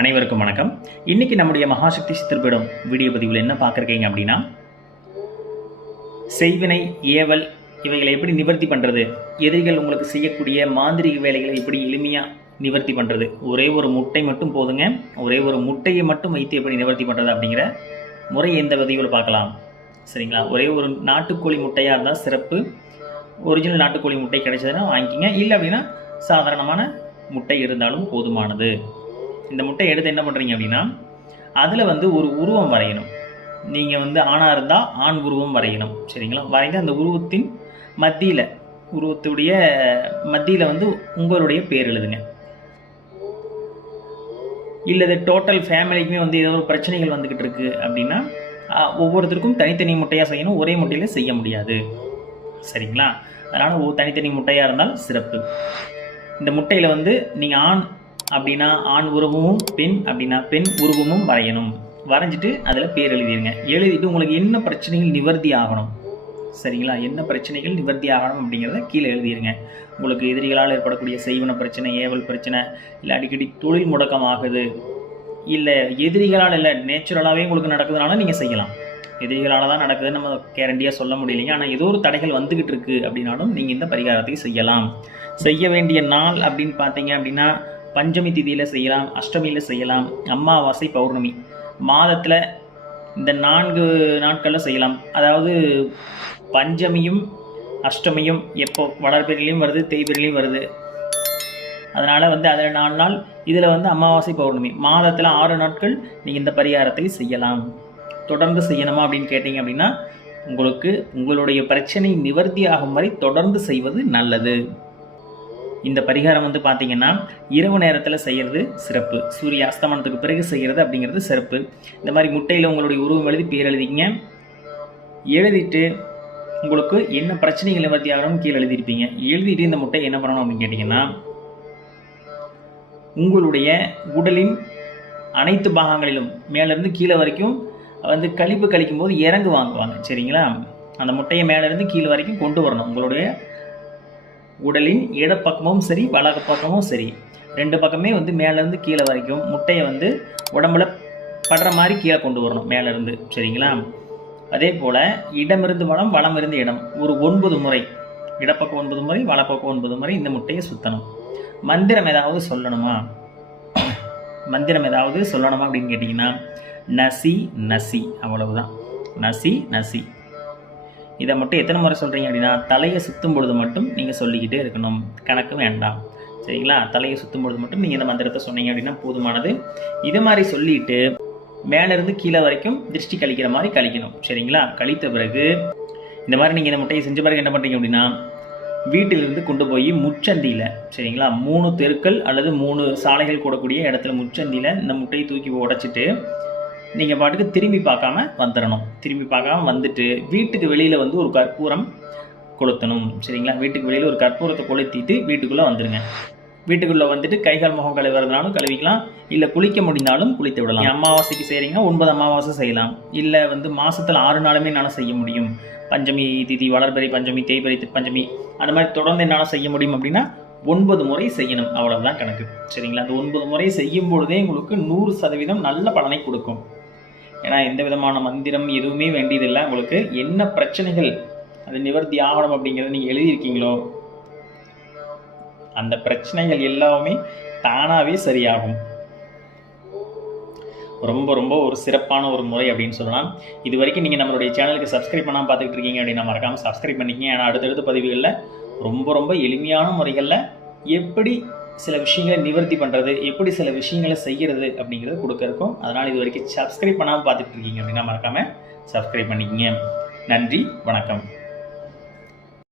அனைவருக்கும் வணக்கம். இன்னைக்கு நம்முடைய மகாசக்தி சித்திரப்பீடம் வீடியோ பதிவில் என்ன பார்க்குறீங்க அப்படின்னா, செய்வினை ஏவல் இவைகளை எப்படி நிவர்த்தி பண்ணுறது, எதிரிகள் உங்களுக்கு செய்யக்கூடிய மாந்திரிக வேலைகளை எப்படி எளிமையாக நிவர்த்தி பண்ணுறது, ஒரே ஒரு முட்டை மட்டும் போதுங்க, ஒரே ஒரு முட்டையை மட்டும் வைத்து எப்படி நிவர்த்தி பண்ணுறது அப்படிங்கிற முறை எந்த பதிவில் பார்க்கலாம். சரிங்களா? ஒரே ஒரு நாட்டுக்கோழி முட்டையாக இருந்தால் சிறப்பு. ஒரிஜினல் நாட்டுக்கோழி முட்டை கிடைச்சதுன்னா வாங்கிக்கிங்க. இல்லை அப்படின்னா சாதாரணமான முட்டை இருந்தாலும் போதுமானது. இந்த முட்டையை எடுத்து என்ன பண்ணுறீங்க அப்படின்னா, அதில் ஒரு உருவம் வரையணும். நீங்கள் ஆணாக இருந்தால் ஆண் உருவம் வரையணும். சரிங்களா? வரைந்து அந்த உருவத்தின் மத்தியில், உருவத்துடைய மத்தியில் உங்களுடைய பேர் எழுதுங்க. இல்லை டோட்டல் ஃபேமிலிக்குமே ஏதோ ஒரு பிரச்சனைகள் வந்துக்கிட்டு இருக்குது அப்படின்னா, ஒவ்வொருத்தருக்கும் தனித்தனி முட்டையாக செய்யணும். ஒரே முட்டையில் செய்ய முடியாது. சரிங்களா? அதனால் தனித்தனி முட்டையாக இருந்தால் சிறப்பு. இந்த முட்டையில் நீங்கள் ஆண் அப்படின்னா ஆண் உருவமும், பெண் அப்படின்னா பெண் உருவமும் வரையணும். வரைஞ்சிட்டு அதில் பேர் எழுதிடுங்க. எழுதிட்டு உங்களுக்கு என்ன பிரச்சனைகள் நிவர்த்தி ஆகணும், சரிங்களா, என்ன பிரச்சனைகள் நிவர்த்தி ஆகணும் அப்படிங்கிறத கீழே எழுதிடுங்க. உங்களுக்கு எதிரிகளால் ஏற்படக்கூடிய செய்வன பிரச்சனை, ஏவல் பிரச்சனை, இல்லை அடிக்கடி தொழில் முடக்கம் ஆகுது, இல்லை எதிரிகளால் இல்லை நேச்சுரலாகவே உங்களுக்கு நடக்குதுனால நீங்கள் செய்யலாம். எதிரிகளால் தான் நடக்குதுன்னு நம்ம கேரண்டியாக சொல்ல முடியலைங்க. ஆனால் ஏதோ ஒரு தடைகள் வந்துக்கிட்டு இருக்குது அப்படின்னாலும் நீங்கள் இந்த பரிகாரத்தை செய்யலாம். செய்ய வேண்டிய நாள் அப்படின்னு பார்த்தீங்க அப்படின்னா, பஞ்சமி திதியில் செய்யலாம், அஷ்டமியில் செய்யலாம், அமாவாசை, பௌர்ணமி, மாதத்தில் இந்த 4 நாட்களில் செய்யலாம். அதாவது பஞ்சமியும் அஷ்டமியும் எப்போ வளர்பிறையிலையும் வருது, தேய்பிறையிலையும் வருது. அதனால் அதில் 4 நாள், இதில் அமாவாசை, பௌர்ணமி, மாதத்தில் 6 நாட்கள் நீங்கள் இந்த பரிகாரத்தை செய்யலாம். தொடர்ந்து செய்யணுமா அப்படின்னு கேட்டிங்க அப்படின்னா, உங்களுடைய பிரச்சனை நிவர்த்தி ஆகும் வரை தொடர்ந்து செய்வது நல்லது. இந்த பரிகாரம் பார்த்தீங்கன்னா இரவு நேரத்தில் செய்கிறது சிறப்பு. சூரிய அஸ்தமனத்துக்கு பிறகு செய்கிறது அப்படிங்கிறது சிறப்பு. இந்த மாதிரி முட்டையில் உங்களுடைய உருவம் எழுதி பேர் எழுதிங்க. எழுதிட்டு உங்களுக்கு என்ன பிரச்சனைகள் நிவர்த்தி ஆகணும்னு கீழே எழுதியிருப்பீங்க. எழுதிட்டு இந்த முட்டை என்ன பண்ணணும் அப்படின்னு கேட்டிங்கன்னா, உங்களுடைய உடலின் அனைத்து பாகங்களிலும் மேலேருந்து கீழே வரைக்கும் கழிப்பு கழிக்கும் போது இறங்கு வாங்குவாங்க. சரிங்களா? அந்த முட்டையை மேலேருந்து கீழே வரைக்கும் கொண்டு வரணும். உங்களுடைய உடலின் இடப்பக்கமும் சரி வலது பக்கமும் சரி, 2 பக்கமே மேலேருந்து கீழே வரைக்கும் முட்டையை உடம்புல படுற மாதிரி கீழே கொண்டு வரணும் மேலேருந்து. சரிங்களா? அதே போல் இடமிருந்து வலம், வலமிருந்து இடம், ஒரு 9 முறை, இடப்பக்கம் 9 முறை, வலப்பக்கம் 9 முறை இந்த முட்டையை சுற்றணும். மந்திரம் ஏதாவது சொல்லணுமா, அப்படின்னு கேட்டிங்கன்னா, நசி நசி, அவ்வளவுதான். நசி நசி இதை மட்டும் எத்தனை முறை சொல்கிறீங்க அப்படின்னா, தலையை சுற்றும் பொழுது மட்டும் நீங்கள் சொல்லிக்கிட்டே இருக்கணும். கணக்கு வேண்டாம். சரிங்களா? தலையை சுற்றும் பொழுது மட்டும் நீங்கள் இந்த மந்திரத்தை சொன்னீங்க அப்படின்னா போதுமானது. இதை மாதிரி சொல்லிட்டு மேலேருந்து கீழே வரைக்கும் திருஷ்டி கழிக்கிற மாதிரி கழிக்கணும். சரிங்களா? கழித்த பிறகு இந்த மாதிரி நீங்கள் இந்த முட்டையை செஞ்ச பிறகு என்ன பண்ணுறீங்க அப்படின்னா, வீட்டிலிருந்து கொண்டு போய் முச்சந்தியில், சரிங்களா, 3 தெருக்கள் அல்லது 3 சாலைகள் கூடக்கூடிய இடத்துல முச்சந்தியில் இந்த முட்டையை தூக்கி உடைச்சிட்டு நீங்கள் பாட்டுக்கு திரும்பி பார்க்காம வந்துடணும். திரும்பி பார்க்காம வந்துட்டு வீட்டுக்கு வெளியில் ஒரு கற்பூரம் கொளுத்தணும். சரிங்களா? வீட்டுக்கு வெளியில் ஒரு கற்பூரத்தை கொளுத்திட்டு வீட்டுக்குள்ளே வந்துடுங்க. வீட்டுக்குள்ளே வந்துட்டு கைகால் முகம் கழுவுறதுனாலும் கழுவிக்கலாம், இல்லை குளிக்க முடிந்தாலும் குளித்து விடலாம். அமாவாசைக்கு செய்கிறீங்கன்னா 9 அமாவாசை செய்யலாம். இல்லை மாதத்தில் 6 நாளுமே என்னால் செய்ய முடியும், பஞ்சமி திதி, வளர்பிறை பஞ்சமி, தேய்பிறை பஞ்சமி, அந்த மாதிரி தொடர்ந்து என்னால் செய்ய முடியும் அப்படின்னா 9 முறை செய்யணும். அவ்வளோதான் கணக்கு. சரிங்களா? அந்த 9 முறை செய்யும் பொழுதே உங்களுக்கு 100% நல்ல பலனை கொடுக்கும். ஏன்னா எந்த விதமான மந்திரம் எதுவுமே வேண்டியதில்லை. உங்களுக்கு என்ன பிரச்சனைகள் அது நிவர்த்தி ஆகணும் அப்படிங்கிறத நீங்கள் எழுதியிருக்கீங்களோ அந்த பிரச்சனைகள் எல்லாமே தானாகவே சரியாகும். ரொம்ப ரொம்ப ஒரு சிறப்பான ஒரு முறை அப்படின்னு சொல்லலாம். இது வரைக்கும் நீங்கள் நம்மளுடைய சேனலுக்கு சப்ஸ்கிரைப் பண்ணாமல் பார்த்துக்கிட்டு இருக்கீங்க அப்படின்னா மறக்காமல் சப்ஸ்கிரைப் பண்ணிக்கங்க. ஏன்னா அடுத்தடுத்த பதிவுகளில் ரொம்ப ரொம்ப எளிமையான முறைகளில் எப்படி சில விஷயங்களை நிவர்த்தி பண்ணுறது, எப்படி சில விஷயங்களை செய்கிறது அப்படிங்கிறது கொடுக்க இருக்கும். அதனால் இது வரைக்கும் சப்ஸ்கிரைப் பண்ணாமல் பார்த்துட்டு இருக்கீங்க அப்படின்னா மறக்காமல் சப்ஸ்கிரைப் பண்ணிக்கங்க. நன்றி, வணக்கம்.